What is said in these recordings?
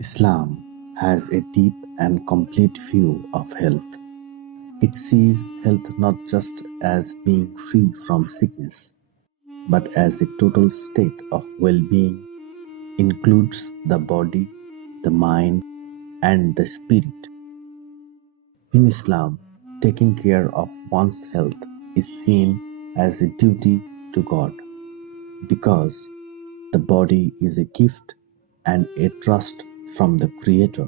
Islam has a deep and complete view of health. It sees health not just as being free from sickness, but as a total state of well-being, includes the body, the mind, and the spirit. In Islam, taking care of one's health is seen as a duty to God because the body is a gift and a trust from the Creator.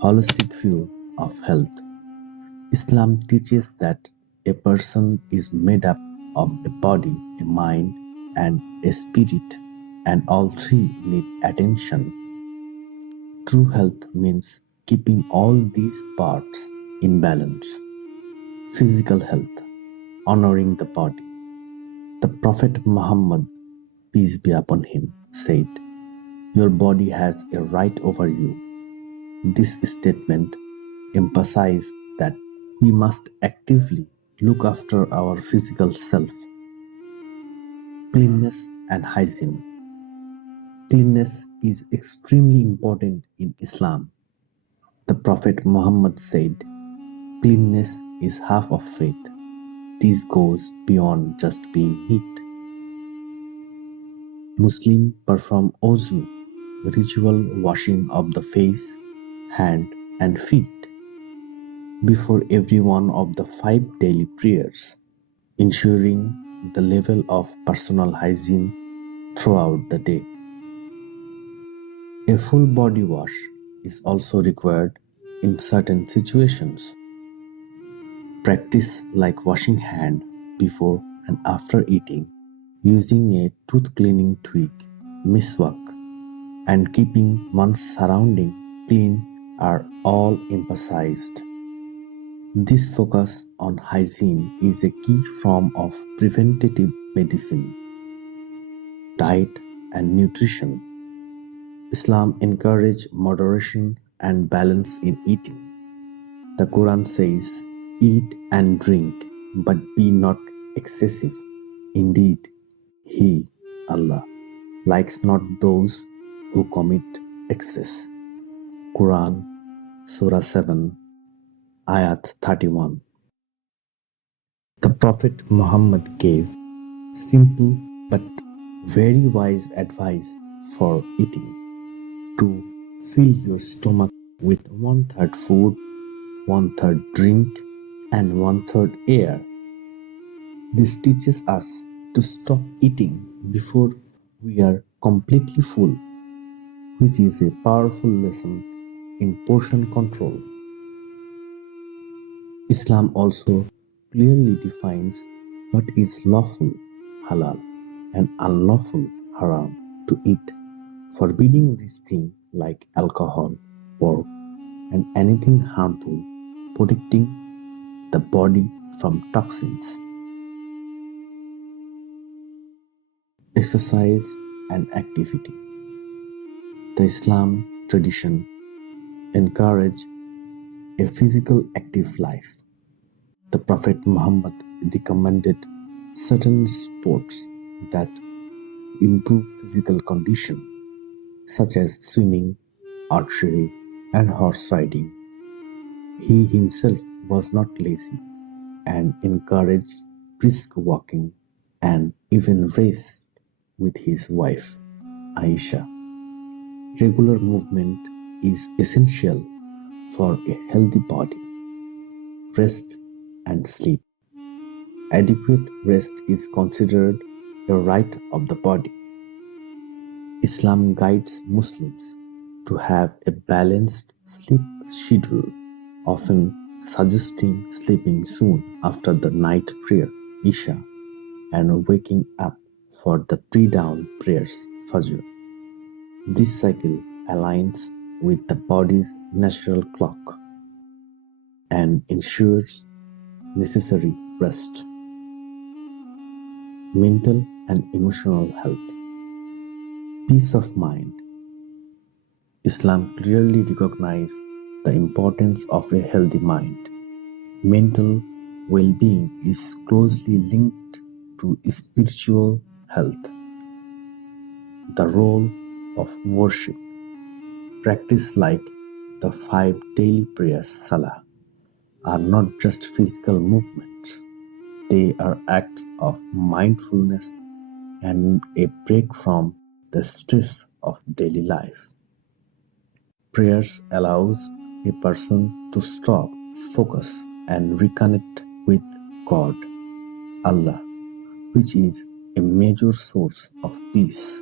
Holistic view of health. Islam teaches that a person is made up of a body, a mind, and a spirit, and all three need attention. True health means keeping all these parts in balance. Physical health, honoring the body. The Prophet Muhammad, peace be upon him, said, "Your body has a right over you." This statement emphasized that we must actively look after our physical self. Cleanliness and hygiene. Cleanliness is extremely important in Islam. The Prophet Muhammad said, "Cleanliness is half of faith." This goes beyond just being neat. Muslims perform wuzu, ritual washing of the face, hand, and feet before every one of the 5 daily prayers, ensuring the level of personal hygiene throughout the day. A full body wash is also required in certain situations. Practice like washing hand before and after eating, using a tooth cleaning twig, miswak, and keeping one's surrounding clean are all emphasized. This focus on hygiene is a key form of preventative medicine. Diet and nutrition. Islam encourages moderation and balance in eating. The Quran says, "Eat and drink, but be not excessive. Indeed, He, Allah, likes not those who commit excess." Quran, Surah 7, Ayat 31. The Prophet Muhammad gave simple but very wise advice for eating. To fill your stomach with 1/3 food, 1/3 drink, and 1/3 air. This teaches us to stop eating before we are completely full, which is a powerful lesson in portion control. Islam also clearly defines what is lawful halal and unlawful haram to eat, forbidding these things like alcohol, pork, and anything harmful, protecting the body from toxins. Exercise and activity. The Islam tradition encourage a physical active life. The Prophet Muhammad recommended certain sports that improve physical condition, such as swimming, archery, and horse riding. He himself was not lazy and encouraged brisk walking and even race with his wife, Aisha. Regular movement is essential for a healthy body. Rest and sleep. Adequate rest is considered a right of the body. Islam guides Muslims to have a balanced sleep schedule, often suggesting sleeping soon after the night prayer, Isha, and waking up for the pre-dawn prayers, Fajr. This cycle aligns with the body's natural clock and ensures necessary rest. Mental and emotional health. Peace of mind. Islam clearly recognizes the importance of a healthy mind. Mental well-being is closely linked to spiritual health. The role of worship. Practice like the 5 daily prayers, Salah, are not just physical movements. They are acts of mindfulness and a break from the stress of daily life. Prayers allows a person to stop, focus, and reconnect with God, Allah, which is a major source of peace.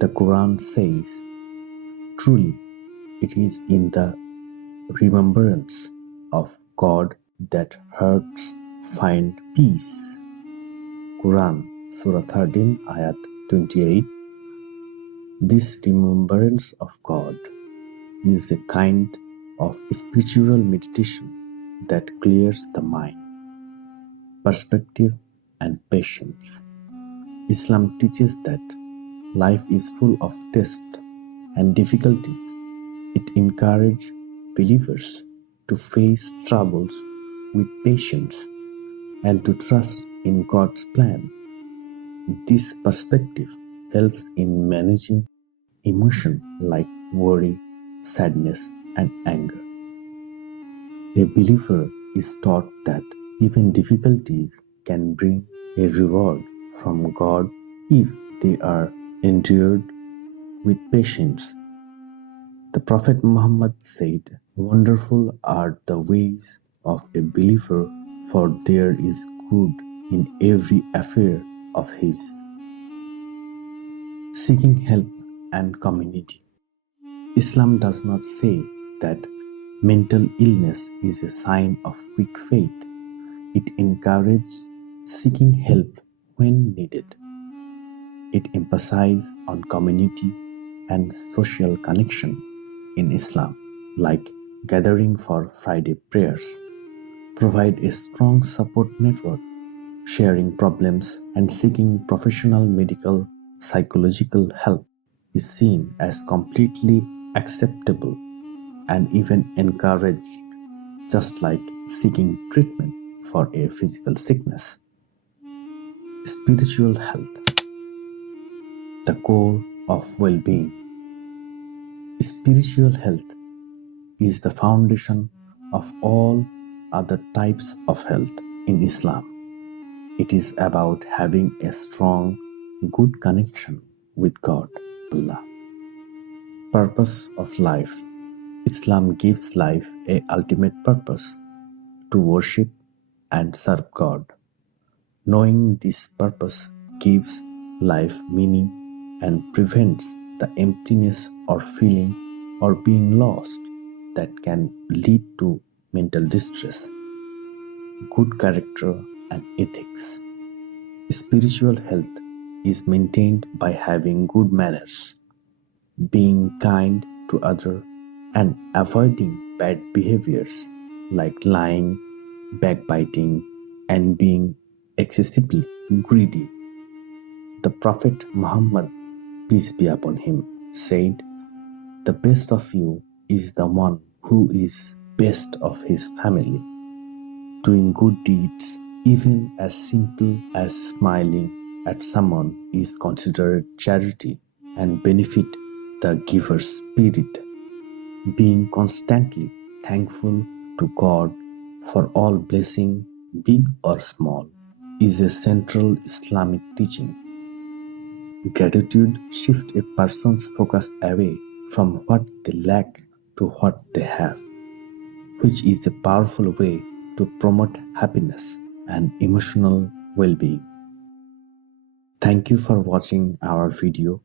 The Quran says, truly, it is in the remembrance of God that hearts find peace. Quran, Surah 13, Ayat 28. This remembrance of God is a kind of spiritual meditation that clears the mind, perspective, and patience. Islam teaches that life is full of tests and difficulties. It encourages believers to face troubles with patience and to trust in God's plan. This perspective helps in managing emotion like worry, sadness, and anger. A believer is taught that even difficulties can bring a reward from God if they are endured with patience. The Prophet Muhammad said, wonderful are the ways of a believer, for there is good in every affair of his. Seeking help and community. Islam does not say that mental illness is a sign of weak faith. It encourages seeking help when needed. It emphasizes on community and social connection in Islam, like gathering for Friday prayers, provide a strong support network, sharing problems and seeking professional medical psychological help is seen as completely acceptable and even encouraged, just like seeking treatment for a physical sickness. Spiritual health, the core of well being. Spiritual health is the foundation of all other types of health in Islam. It is about having a strong, good connection with God, Allah. Purpose of life. Islam gives life a ultimate purpose to worship and serve God. Knowing this purpose gives life meaning and prevents the emptiness or feeling or being lost that can lead to mental distress. Good character and ethics. Spiritual health is maintained by having good manners, being kind to others, and avoiding bad behaviors like lying, backbiting, and being excessively greedy. The Prophet Muhammad, peace be upon him, said, the best of you is the one who is best of his family. Doing good deeds, even as simple as smiling at someone, is considered charity and benefit the giver's spirit. Being constantly thankful to God for all blessing, big or small, is a central Islamic teaching. Gratitude shifts a person's focus away from what they lack to what they have, which is a powerful way to promote happiness and emotional well-being. Thank you for watching our video.